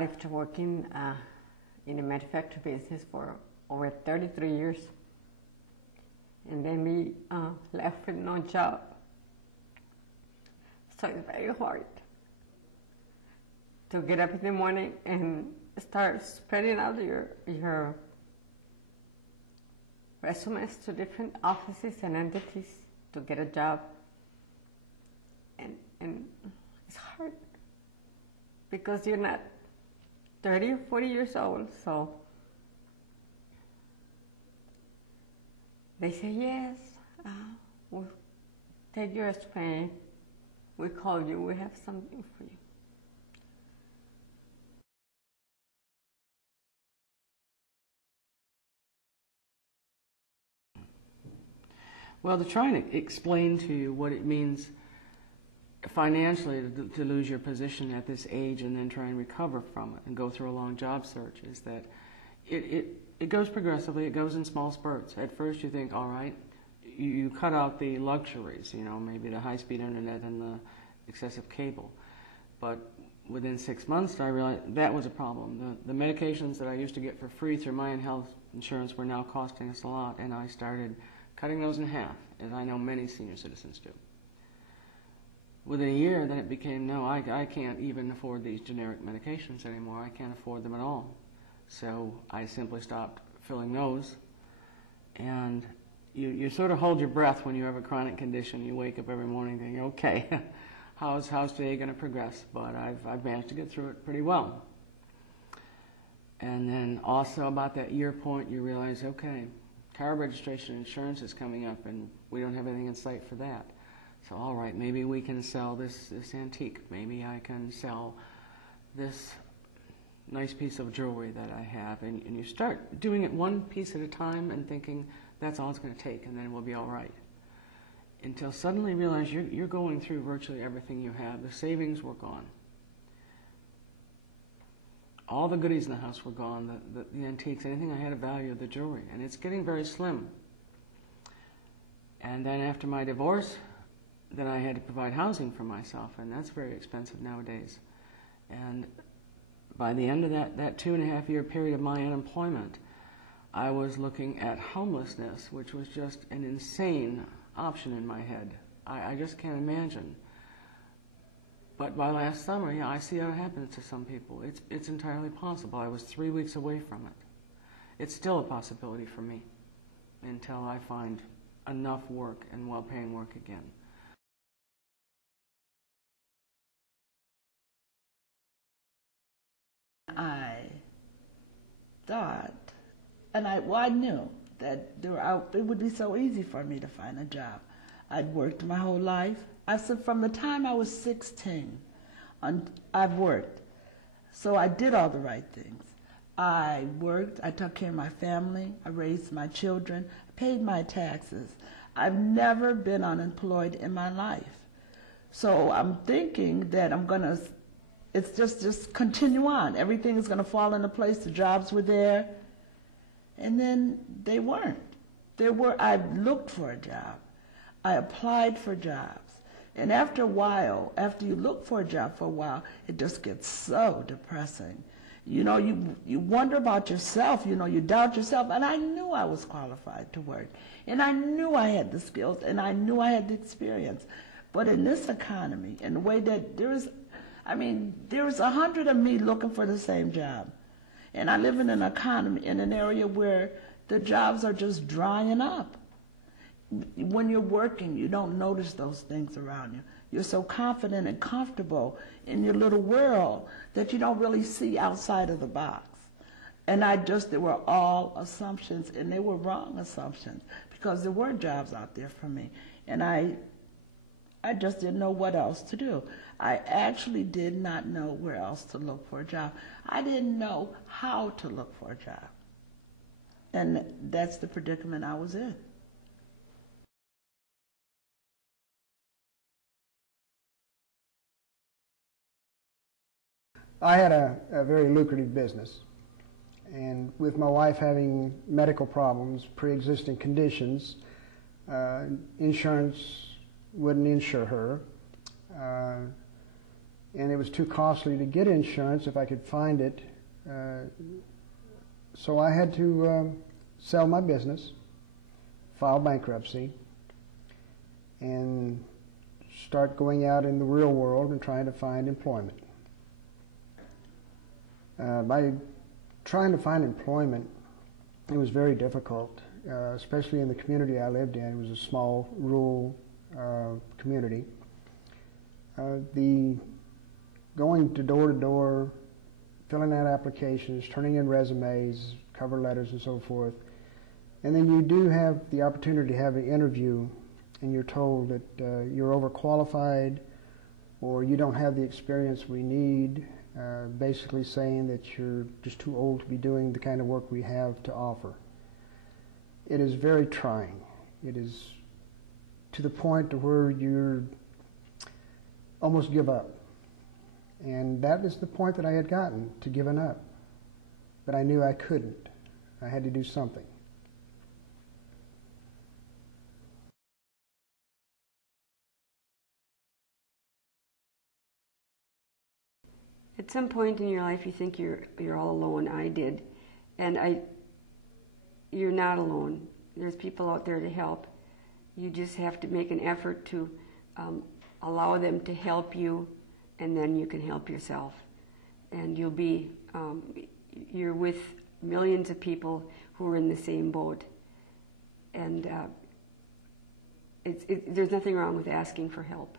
After working in the manufacturing business for over 33 years, and then we left with no job. So it's very hard to get up in the morning and start spreading out your resumes to different offices and entities to get a job. And it's hard because you're not 30 or 40 years old, so they say, yes, we'll take your resume, we call you, we have something for you. Well, to try and explain to you what it means financially to lose your position at this age and then try and recover from it and go through a long job search is that it goes progressively, it goes in small spurts. At first you think, all right, you cut out the luxuries, you know, maybe the high-speed internet and the excessive cable. But within 6 months I realized that was a problem. The medications that I used to get for free through my health insurance were now costing us a lot, and I started cutting those in half, as I know many senior citizens do. Within a year, then it became, no, I can't even afford these generic medications anymore. I can't afford them at all. So I simply stopped filling those. And you sort of hold your breath when you have a chronic condition. You wake up every morning thinking, okay, how's today going to progress? But I've managed to get through it pretty well. And then also about that year point, you realize, okay, car registration insurance is coming up and we don't have anything in sight for that. So all right, maybe we can sell this antique. Maybe I can sell this nice piece of jewelry that I have. And you start doing it one piece at a time and thinking that's all it's going to take and then we'll be all right. Until suddenly you realize you're going through virtually everything you have. The savings were gone. All the goodies in the house were gone, the antiques, anything I had of value, the jewelry. And it's getting very slim. And then after my divorce, then I had to provide housing for myself, and that's very expensive nowadays. And by the end of that 2.5-year period of my unemployment, I was looking at homelessness, which was just an insane option in my head. I just can't imagine. But by last summer, yeah, I see how it happens to some people. It's entirely possible. I was 3 weeks away from it. It's still a possibility for me until I find enough work and well-paying work again. I thought, and I knew that it would be so easy for me to find a job. I'd worked my whole life. I said from the time I was 16, I've worked. So I did all the right things. I worked, I took care of my family, I raised my children, I paid my taxes. I've never been unemployed in my life. So I'm thinking that it's just continue on. Everything is going to fall into place. The jobs were there. And then they weren't. I looked for a job. I applied for jobs. And after a while, after you look for a job for a while, it just gets so depressing. You know, you wonder about yourself, you know, you doubt yourself. And I knew I was qualified to work. And I knew I had the skills, and I knew I had the experience. But in this economy, in the way that there's 100 of me looking for the same job. And I live in an economy, in an area where the jobs are just drying up. When you're working, you don't notice those things around you. You're so confident and comfortable in your little world that you don't really see outside of the box. And they were all assumptions, and they were wrong assumptions, because there were jobs out there for me. And I just didn't know what else to do. I actually did not know where else to look for a job. I didn't know how to look for a job. And that's the predicament I was in. I had a very lucrative business. And with my wife having medical problems, pre-existing conditions, insurance wouldn't insure her. and it was too costly to get insurance if I could find it. So I had to sell my business, file bankruptcy, and start going out in the real world and trying to find employment. By trying to find employment, it was very difficult, especially in the community I lived in. It was a small, rural community. The going to door, filling out applications, turning in resumes, cover letters, and so forth. And then you do have the opportunity to have an interview, and you're told that you're overqualified or you don't have the experience we need, basically saying that you're just too old to be doing the kind of work we have to offer. It is very trying. It is to the point to where you almost give up. And that is the point that I had gotten, to giving up. But I knew I couldn't. I had to do something. At some point in your life, you think you're all alone. I did, and you're not alone. There's people out there to help. You just have to make an effort to allow them to help you, and then you can help yourself. And you'll be you're with millions of people who are in the same boat. And there's nothing wrong with asking for help.